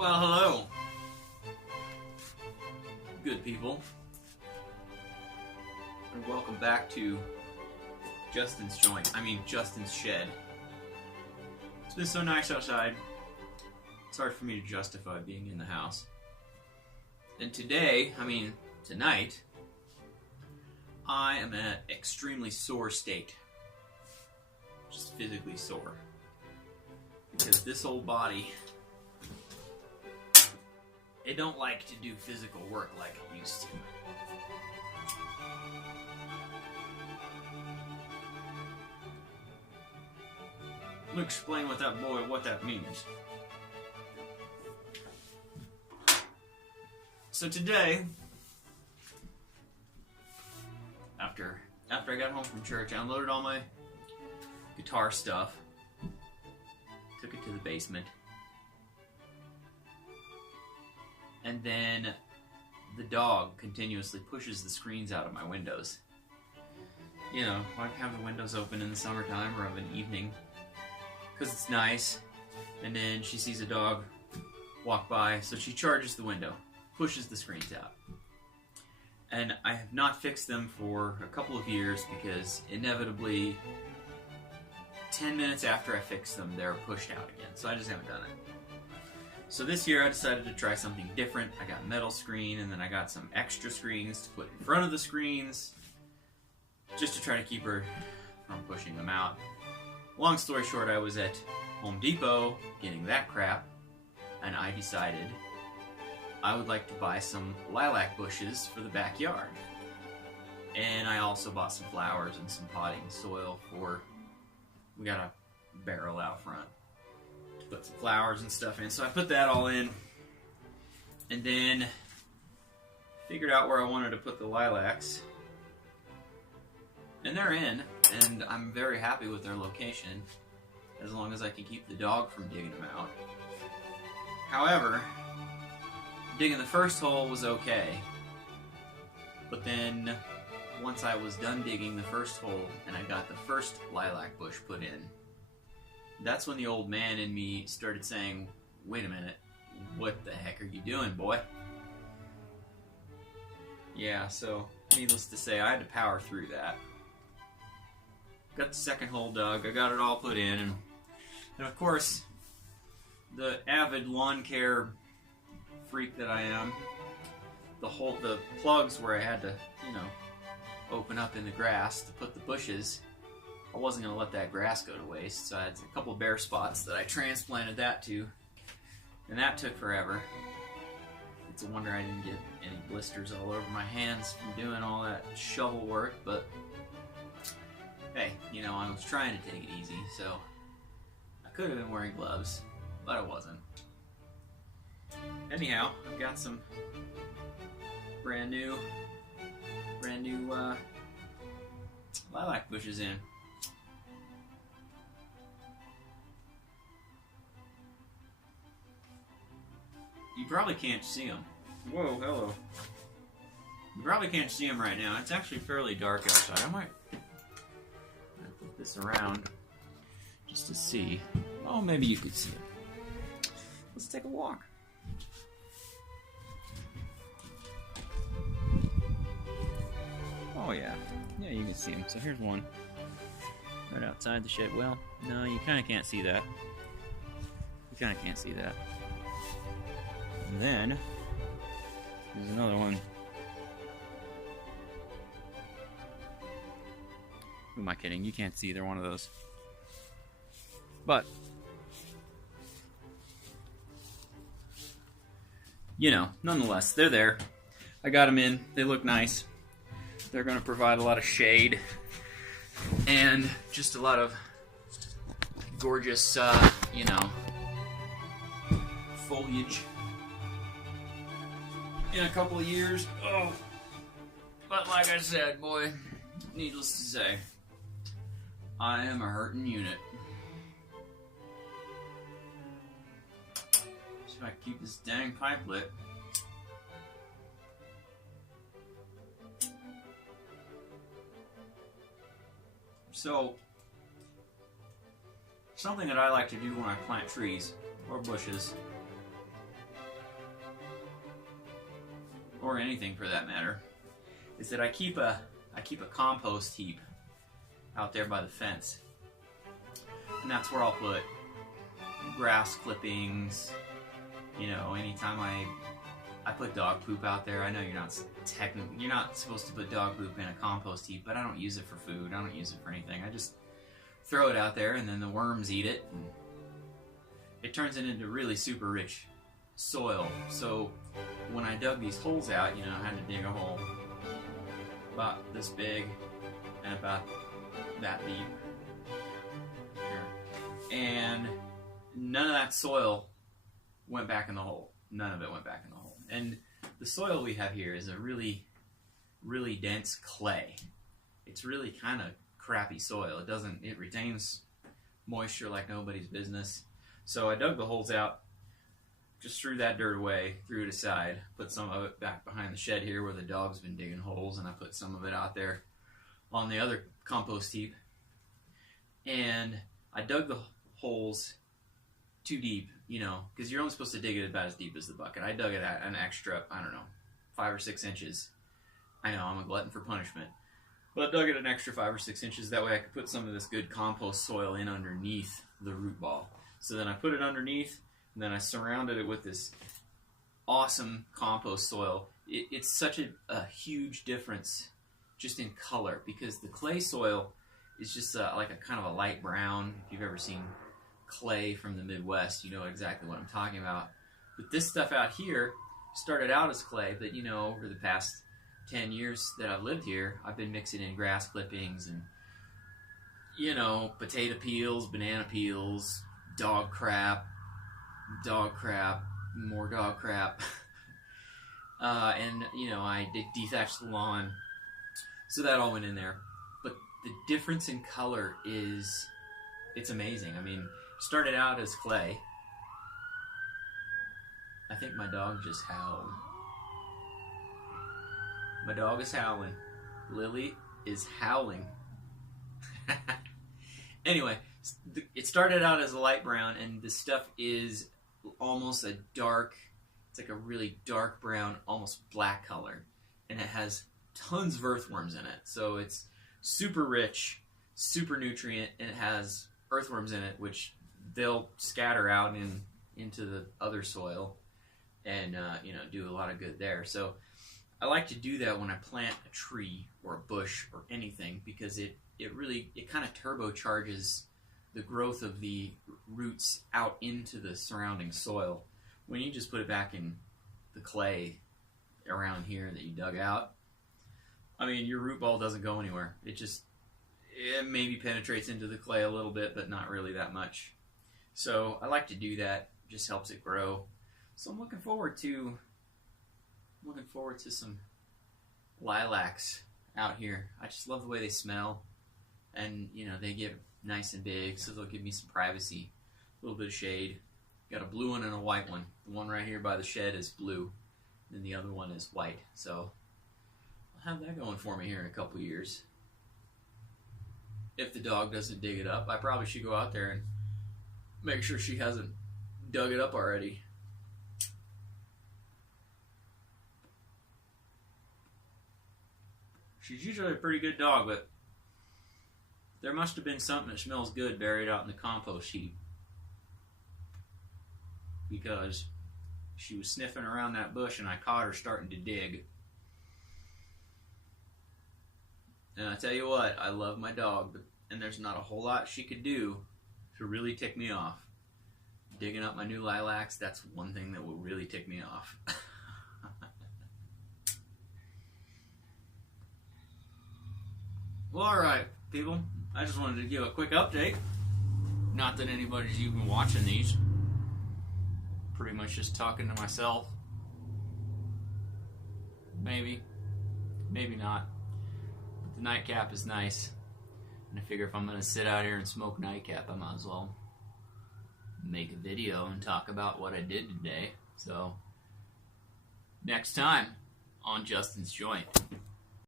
Well, hello, good people, and welcome back to Justin's Justin's shed. It's been so nice outside, it's hard for me to justify being in the house. And tonight, I am in an extremely sore state. Just physically sore. Because this old body, it don't like to do physical work like it used to. Let me explain what that means. So today, after I got home from church, I unloaded all my guitar stuff, took it to the basement, and then the dog continuously pushes the screens out of my windows. You know, I have the windows open in the summertime or of an evening, because it's nice, and then she sees a dog walk by, so she charges the window, pushes the screens out. And I have not fixed them for a couple of years because inevitably 10 minutes after I fix them, they're pushed out again, so I just haven't done it. So this year I decided to try something different. I got metal screen, and then I got some extra screens to put in front of the screens, just to try to keep her from pushing them out. Long story short, I was at Home Depot getting that crap, and I decided I would like to buy some lilac bushes for the backyard. And I also bought some flowers and some potting soil we got a barrel out front to put some flowers and stuff in. So I put that all in, and then figured out where I wanted to put the lilacs. And they're in, and I'm very happy with their location, as long as I can keep the dog from digging them out. However, digging the first hole was okay, but then once I was done digging the first hole and I got the first lilac bush put in, that's when the old man in me started saying, wait a minute, what the heck are you doing, boy? Yeah, so needless to say, I had to power through that. Got the second hole dug, I got it all put in, and of course, the avid lawn care freak that I am, the plugs where I had to, open up in the grass to put the bushes, I wasn't going to let that grass go to waste, so I had a couple bare spots that I transplanted that to, and that took forever. It's a wonder I didn't get any blisters all over my hands from doing all that shovel work, but hey, I was trying to take it easy, so I could have been wearing gloves, but I wasn't. Anyhow, I've got some brand new lilac bushes in. You probably can't see them. Whoa, hello. You probably can't see them right now. It's actually fairly dark outside. I might put this around just to see. Oh, maybe you could see it. Let's take a walk. Oh yeah, you can see them. So here's one right outside the shed. Well, no, you kind of can't see that. And then there's another one. Who am I kidding? You can't see either one of those. But nonetheless, they're there. I got them in. They look nice. They're going to provide a lot of shade and just a lot of gorgeous, foliage in a couple of years. Oh, but like I said, boy, needless to say, I am a hurting unit. See if I can keep this dang pipe lit. So, something that I like to do when I plant trees or bushes or anything for that matter, is that I keep a compost heap out there by the fence, and that's where I'll put grass clippings. You know, anytime I put dog poop out there. I know you're not supposed to put dog poop in a compost heap, but I don't use it for food. I don't use it for anything. I just throw it out there, and then the worms eat it, and it turns it into really super rich soil. So when I dug these holes out, you know, I had to dig a hole about this big and about that deep here. And none of that soil went back in the hole. None of it went back in the hole. And the soil we have here is a really, really dense clay. It's really kind of crappy soil. It retains moisture like nobody's business. So I dug the holes out, just threw that dirt away, threw it aside, put some of it back behind the shed here where the dog's been digging holes, and I put some of it out there on the other compost heap. And I dug the holes too deep, you know, because you're only supposed to dig it about as deep as the bucket. I dug it at an extra, I don't know, 5 or 6 inches. I know, I'm a glutton for punishment. But I dug it an extra 5 or 6 inches. That way I could put some of this good compost soil in underneath the root ball. So then I put it underneath, and then I surrounded it with this awesome compost soil. It's such a huge difference just in color, because the clay soil is just like a kind of a light brown. If you've ever seen clay from the Midwest, you know exactly what I'm talking about. But this stuff out here started out as clay, but you know, over the past 10 years that I've lived here, I've been mixing in grass clippings and, you know, potato peels, banana peels, dog crap, more dog crap. And, you know, I dethatched the lawn. So that all went in there. But the difference in color it's amazing. I mean, started out as clay. I think my dog just howled. My dog is howling. Lily is howling. Anyway, it started out as a light brown, and this stuff is almost a dark, it's like a really dark brown, almost black color. And it has tons of earthworms in it. So it's super rich, super nutrient, and it has earthworms in it, which they'll scatter out into the other soil and you know, do a lot of good there. So I like to do that when I plant a tree or a bush or anything, because it kind of turbocharges the growth of the roots out into the surrounding soil. When you just put it back in the clay around here that you dug out, I mean, your root ball doesn't go anywhere. It maybe penetrates into the clay a little bit, but not really that much. So I like to do that. It just helps it grow. So I'm looking forward to some lilacs out here. I just love the way they smell, and you know, they get nice and big, so they'll give me some privacy, a little bit of shade. Got a blue one and a white one. The one right here by the shed is blue, and the other one is white. So I'll have that going for me here in a couple years. If the dog doesn't dig it up, I probably should go out there and make sure she hasn't dug it up already. She's usually a pretty good dog, but there must have been something that smells good buried out in the compost heap, because she was sniffing around that bush and I caught her starting to dig. And I tell you what, I love my dog, and there's not a whole lot she could do to really tick me off. Digging up my new lilacs, that's one thing that will really tick me off. Well, alright, people. I just wanted to give a quick update. Not that anybody's even watching these. Pretty much just talking to myself. Maybe. Maybe not. But the nightcap is nice. And I figure if I'm going to sit out here and smoke nightcap, I might as well make a video and talk about what I did today. So, next time on Justin's Joint.